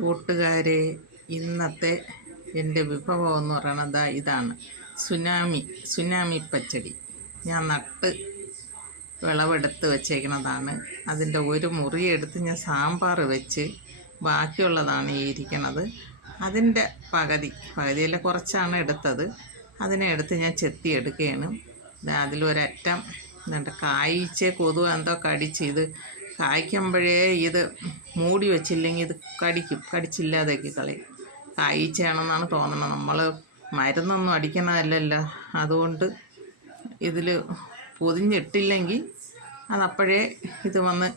കൂട്ടുകാരെ ഇന്നത്തെ എന്റെ വിഭവം എന്ന് പറയണത് ഇതാണ്. സുനാമി സുനാമി പച്ചടി. ഞാൻ നട്ട് വിളവെടുത്ത് വെച്ചേക്കുന്നതാണ് അതിന്റെ ഒരു മുറി എടുത്ത് ഞാൻ സാമ്പാർ വെച്ച് ബാക്കിയുള്ളതാണ് ഈ ഇരിക്കണത്. അതിന്റെ പകുതി പകുതിയിൽ കുറച്ചാണ് എടുത്തത്. അതിനെ എടുത്ത് ഞാൻ ചെത്തി എടുക്കുകയാണ്. അതിലൊരറ്റം എന്താ കായ്ച്ചേ കൊതുവ എന്തോ കടിച്ച് ഇത് കായ്ക്കുമ്പോഴേ ഇത് മൂടി വെച്ചില്ലെങ്കിൽ ഇത് കടിക്കും. കടിച്ചില്ലാതാക്കി കളയും. കായ്ച്ചയാണെന്നാണ് തോന്നുന്നത് നമ്മൾ മരുന്നൊന്നും അടിക്കണതല്ലല്ലോ. അതുകൊണ്ട് ഇതിൽ പൊതിഞ്ഞിട്ടില്ലെങ്കിൽ അതപ്പോഴേ ഇത് വന്ന്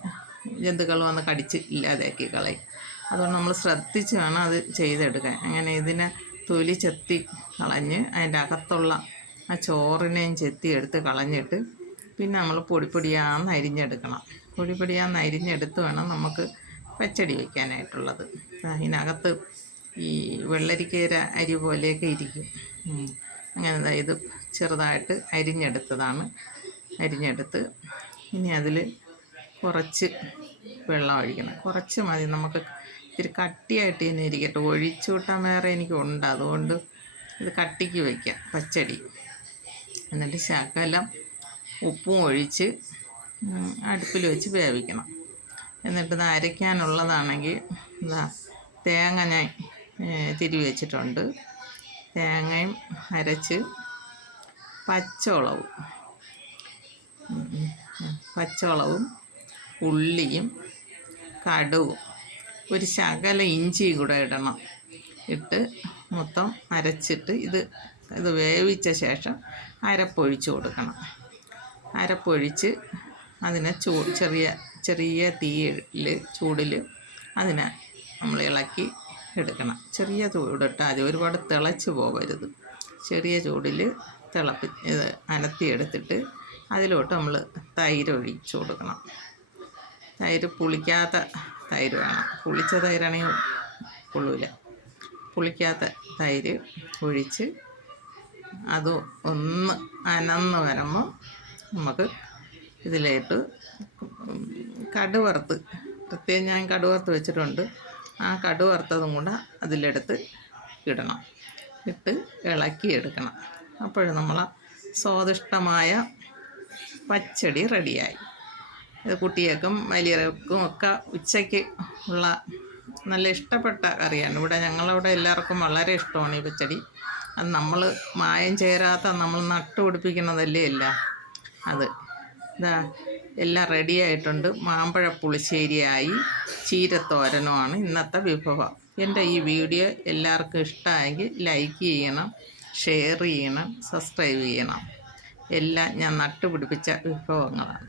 ജന്തുക്കൾ വന്ന് കടിച്ച് ഇല്ലാതാക്കി കളയും. അതുകൊണ്ട് നമ്മൾ ശ്രദ്ധിച്ച് വേണം അത് ചെയ്തെടുക്കാൻ. അങ്ങനെ ഇതിനെ തൊലി ചെത്തി കളഞ്ഞ് അതിന്റെ അകത്തുള്ള ആ ചോറിനെയും ചെത്തി എടുത്ത് കളഞ്ഞിട്ട് പിന്നെ നമ്മൾ പൊടിപ്പൊടിയാന്ന് അരിഞ്ഞെടുക്കണം. പൊടിപ്പൊടിയാന്ന് അരിഞ്ഞെടുത്ത് വേണം നമുക്ക് പച്ചടി വയ്ക്കാനായിട്ടുള്ളത് അതിനകത്ത് ഈ വെള്ളരിക്കേര അരി പോലെയൊക്കെ ഇരിക്കും. അങ്ങനെ ഇത് ചെറുതായിട്ട് അരിഞ്ഞെടുത്തതാണ്. അരിഞ്ഞെടുത്ത് ഇനി അതിൽ കുറച്ച് വെള്ളം ഒഴിക്കണം. കുറച്ച് മതി. നമുക്ക് ഇത്തിരി കട്ടിയായിട്ട് തന്നെ ഇരിക്കട്ടെ. ഒഴിച്ചു കൂട്ടാൻ വേറെ എനിക്കുണ്ട്. അതുകൊണ്ട് ഇത് കട്ടിക്ക് വയ്ക്കാം പച്ചടി. എന്നിട്ട് ശകലം ഉപ്പും ഒഴിച്ച് അടുപ്പിൽ വെച്ച് വേവിക്കണം. എന്നിട്ട് ഇത് അരയ്ക്കാനുള്ളതാണെങ്കിൽ ഇതാ തേങ്ങ ഞാൻ ഏ, വെച്ചിട്ടുണ്ട്. തേങ്ങയും അരച്ച് ഉം, പച്ചമുളകും ഉള്ളിയും കടുവും ഒരു ശകല ഇഞ്ചി കൂടെ ഇടണം. ഇട്ട് മൊത്തം അരച്ചിട്ട് ഇത് ഇത് വേവിച്ച ശേഷം അരപ്പൊഴിച്ച് കൊടുക്കണം. അരപ്പൊഴിച്ച് അതിനെ ചൂ ചെറിയ ചെറിയ തീയിൽ ചൂടിൽ അതിനെ നമ്മൾ ഇളക്കി എടുക്കണം. ചെറിയ ചൂടിട്ട് അത് ഒരുപാട് തിളച്ച് പോകരുത് ചെറിയ ചൂടിൽ തിളപ്പി ഇത് അനത്തിയെടുത്തിട്ട് അതിലോട്ട് നമ്മൾ തൈര് ഒഴിച്ച് കൊടുക്കണം. തൈര് പുളിക്കാത്ത തൈര് വേണം. പുളിച്ച തൈരാണെങ്കിൽ കൊള്ളൂല. പുളിക്കാത്ത തൈര് ഒഴിച്ച് അത് ഒന്ന് അനന്ന് വരുമ്പോൾ നമുക്ക് ഇതിലേട്ട് കടുവറുത്ത് പ്രത്യേകം ഞാൻ കടുവറുത്ത് വെച്ചിട്ടുണ്ട്. ആ കടുവറുത്തതും കൂടെ അതിലെടുത്ത് ഇടണം. ഇട്ട് ഇളക്കി എടുക്കണം. അപ്പോൾ നമ്മൾ സ്വാദിഷ്ടമായ പച്ചടി റെഡിയായി. ഇത് കുട്ടികൾക്കും വലിയവർക്കും ഒക്കെ ഉച്ചയ്ക്ക് ഉള്ള നല്ല ഇഷ്ടപ്പെട്ട കറിയാണ്. ഇവിടെ ഞങ്ങളിവിടെ എല്ലാവർക്കും വളരെ ഇഷ്ടമാണ് ഈ പച്ചടി. അത് നമ്മൾ മായം ചേരാത്ത നമ്മൾ നട്ടുപിടിപ്പിക്കുന്നതല്ലേ അല്ല അത്. ഇതാ എല്ലാം റെഡി ആയിട്ടുണ്ട്. മാമ്പഴ പുളിശ്ശേരിയായി ചീരത്തോരനുമാണ് ഇന്നത്തെ വിഭവം. എന്റെ ഈ വീഡിയോ എല്ലാവർക്കും ഇഷ്ടമായെങ്കിൽ ലൈക്ക് ചെയ്യണം ഷെയർ ചെയ്യണം സബ്സ്ക്രൈബ് ചെയ്യണം. എല്ലാം ഞാൻ നട്ടുപിടിപ്പിച്ച വിഭവങ്ങളാണ്.